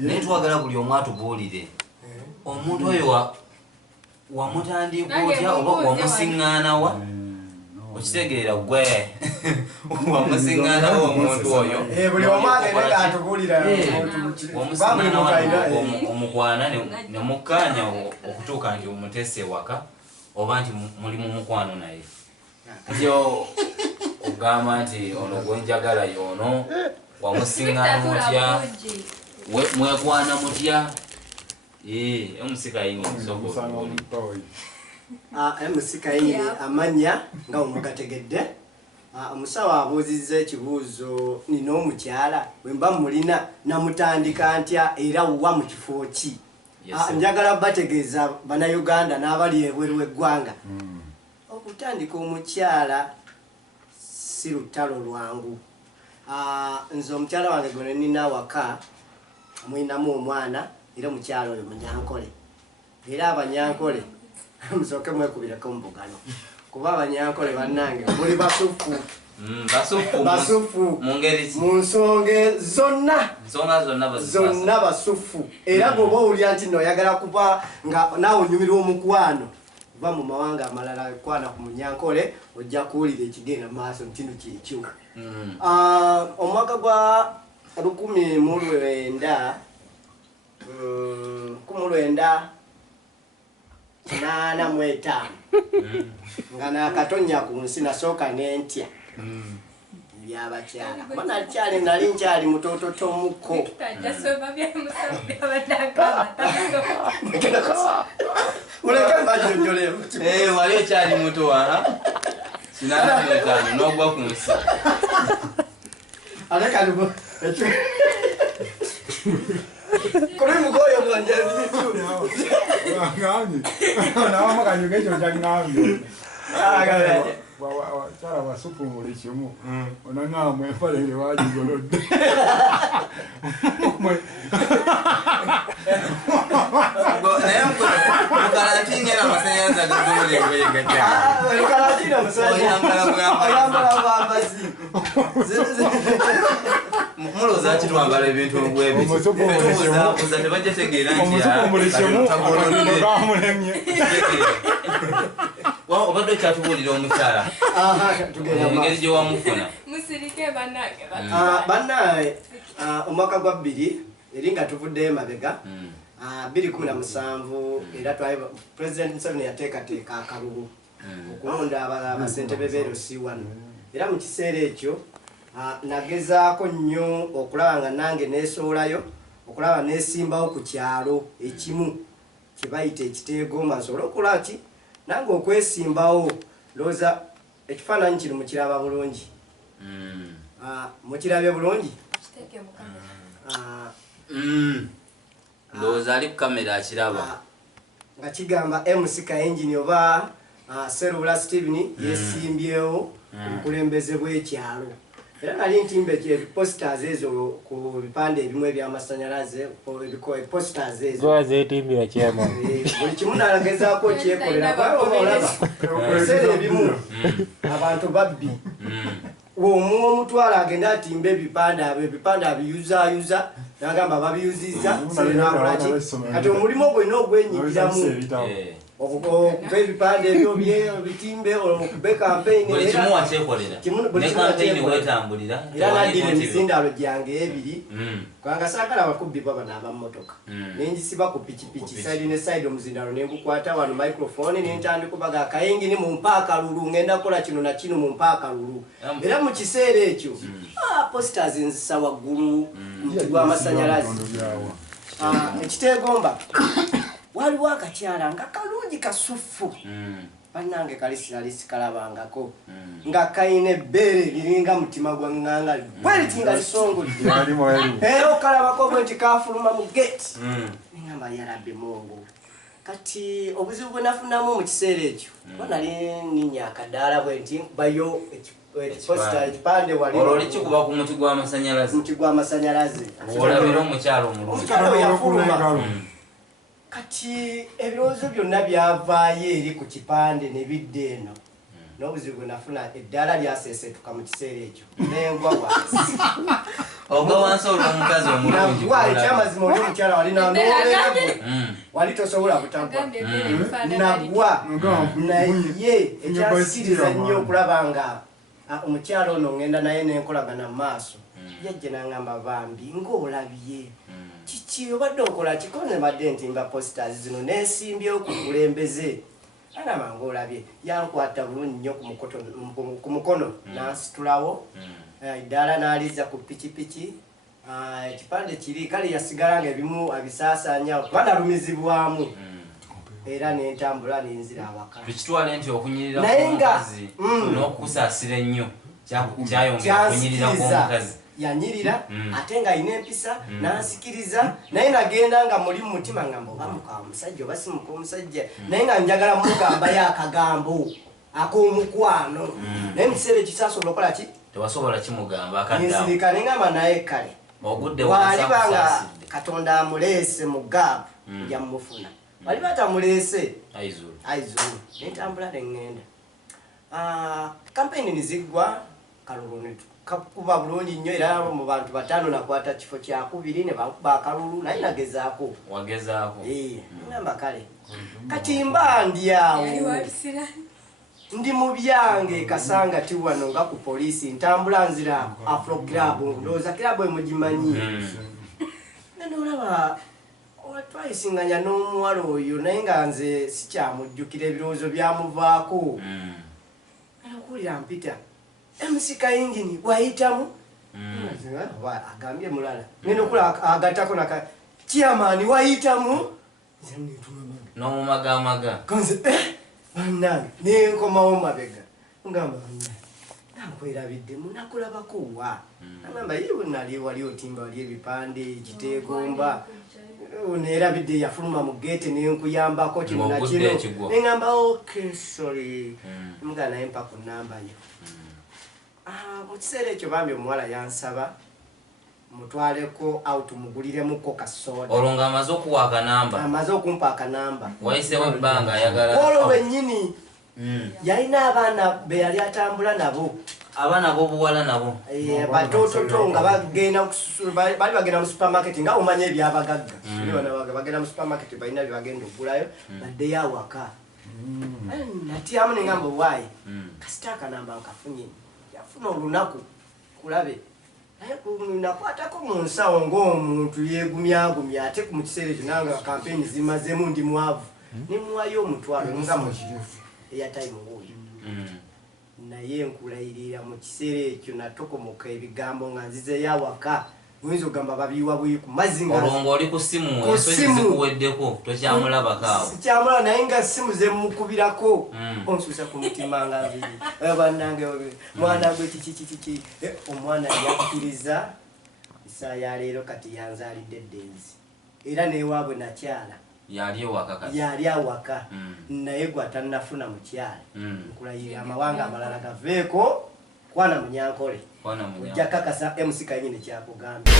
naye twagala buli omu atubuulire omuntu oyo wamutandika otya oba wamusiŋŋaana wa okitegeera gwe wamusiŋŋaana wa omuntu oyo buli omu agenda atubuulira wamusiŋŋaana wa omukwana ne mukkaanya okutuuka nti omutese ewaka oba nti muli mu mukwano naye yo ogamba nti ono gwenjagala y'ono wamusiŋŋaana mutya mwekwana mutya emusikaini emusikaini amanya nga omugategedde omusawo abuuzizza ekibuuzo nina omukyala bwemba mulina namutandika ntya era wa mu kifo ki njagala bategeeza bannayuganda n'abali ebweru w'eggwanga okutandika omukyala si lutalo lwangu nze omukyala wange gwe nina waka mwinamu omwana era omukyala oyo munyankole era abanyankole musooke mwekubireko mubugano kuba abanyankole bannange muli basufu mu nsonga zonna basufu era bw'oba owulira nti noyagala kuba nga naawe onyumirwa omukwano va mu mawanga amalala kwana ku munyankole ojja kuwulira ekigenda maaso ntino kyekyo omwaka gwa 1985 nga nakatonya ku nsi nasooka n'entya ebyabakyala banakyali nali nkyali mutototomuko wali okyali muto sinanamuetaano n'ogwa ku nsi kuri mugoyo bwanje nawamakanyo gekyo kyangambye wakyala basupu buli kimu onangamba empalere wagigolodde naye mukalantiini era amasannyalaze agagolola engoye mulowooza ki twambala ebintu bwebitbuuza tebajja tegeera obadde okyatubuulira omukyala engeri gye wamufuna bannaye omwaka gwa 2 eri nga tuvuddeyo mabega 2017 era President Museveni yateekateeka akalulu okulonda abasentebe b'eRC1 era mu kiseera ekyo nagezaako nnyo okulaba nga nange neesoolayo okulaba neesimbawo ku kyalo ekimu kibayita ekiteegomba nsobole okulaba ki nange okwesimbawo looza ekifaananyi kino mukiraba bulungi mukirabye bulungi ndowooza ali ku kamera akiraba nga kigamba MC Kaengine oba Serubula Steven yesimbyewo obukulembeze bw'ekyalo era nali ntimba posters ezo ku bipande ebimu eby'amasannyalaze posters ezo zetimbira kyama buli kimu nalagezaako kyekolera olaba ebiseera ebimu abantu babbi omutwala agenda atimba ebipande abiyuzaayuza nagamba babiyuzizza kati omulimu ogwo ina ogwenyigiramu okuba ebipande ebyo bitimbe okube kampeyini era naddira emisindalo gyange ebiri kubanga saagala bakubbibwa bano abammotoka nenjisiba ku pikipiki saidi ne saidi omuzindalo nengukwata wano microphone nentandikubaga Kaengine mu mpaakalulu ngenda kukola kino na kino mu mpaakalulu era mu kiseera ekyo posters nzisa waggulu muti gw'amasannyalaze ekiteegomba waliwo akakyala nga kalungi kasufu bannange kalisiralisi kalabangako nga kayina ebbeere liringa mutima gwa ŋŋanga bweriti nga lisongodde era okalabako bwe nti kafuluma mu geti neŋamba yarabbi Mungu kati obuzibu bwe nafunamu mu kiseera ekyo nali ninya akadaala bwe nti nkubayo ekipande walikikuba ku muti gw'amasannyalaze olabira omukyalo omulungi yafuluma kati ebirowoozo byonna byavaayo eri ku kipande ne bidda eno n'obuzibu bwe nafuna eddaala lyaseesetuka mu kiseera ekyo nengwa wansi ogawanso omukazi omulungi nagwa ekyamazima oli omukyala walina nobeerago wali tosobola butagwa nagwa naye ekyasikiriza nnyo okulaba nga omukyala ono ngenda naye nenkolagana mu maaso yajja nangamba bambi ng'olabye kiki obadde okola kiko ne badde ntimba posters zino nesimbyewo ku kulembeze anama ng'olabye yankwata bulungi nnyo ku mukono nansitulawo eddaala n'aliza ku pikipiki ekipande kiri kale yasigala nga ebimu abisaasanya banalumizibwamu era nentambula nenzira awaka tukitwale nti okunyirira kwomukazi n'okusaasira ennyo kyayongera okunyirira kwomukazi yanyirira ate nga alina empisa nansikiriza naye nagenda nga muli mu mutima ngamba oba muka omusajja oba si muka omusajja naye nga njagala mugambayo akagambo ak'omukwano naye mu kiseera ekisaasobola okukola ki tewasobola kimugamba akaddawo nsirika nengamba naye kale walibanga katonda amuleese mu gaapu nja mumufuna waliba tamuleese aizulu nentambula neŋŋenda kampeyini niziggwa kalulu kuba bulungi nnyo era mu bantu 5 nakwata kifo kyakubiri ne bakuba akalulu naye nagezaako ngamba kale kati mba ndyawo ndi mu byange kasanga ti wano nga ku poliisi ntambula nzira afro club ndowooza club emugimanyi nenolaba twayisinganya n'omuwala oyo naye nga nze sikyamujjukira ebirowoozo byamuvaako okuwulira mpita MC Kayingini wayitamu agambye mulala ngenda okula agatako naka chairman wayitamu n'omumagamaga konze bannange nenkomawo mabega ngamba nakwerabidde munakulabako wa agamba yewe nali wali otimba wali ebipande ekiteegomba nerabidde yafuluma mu gate nenkuyambako kino nakino nengamba okay sorry mga naye mpa ku namba yo mu kiseera ekyo bambi omuwala yansaba mutwaleko out muguliremukko kasoda olwo nga amaze okuwa akanamba amaze okumpa akanamba wayisewo ebbanga ayagala olwo lwennyini yalina abaana be yali atambula nabo abaana b'obuwala nabo batototo nga bali bagenda mu supermarket nga omanya ebyabagagga bagenda mu supermarket balina byebagenda okugulayo baddeyo awaka natyamu nengamba owaayi kasita akanamba nkafunye yafuna olunaku kulabe naye nakwatako mu nsawo ng'omuntu yeegumyagumya ate mu kiseera ekyo nanga kampeyini zimazemu ndi mwavu nemuwayo omutwalo nga eyatayimu wuuyo naye nkulayirira mu kiseera ekyo natokomoka ebigambo nga nzizeyo awaka oyinza okugamba babiwa bwi ku mazzi olwo oli ku ssimu ensozi zikuweddeko tokyamulabako awo sikyamulaba naye nga ssimu zemukubirako onsuusa ku mutima nga biri bannange mwana gwe kiki omwana yakkiriza esaa ya leero kati yanzaalidde eddenzi era newaabwe nakyala yali awaka naye gwe atannafuna mukyala nkulayirira amawanga amalala gaveeko kwana munyankole ojja kakasa MC Kayingini kyakugambye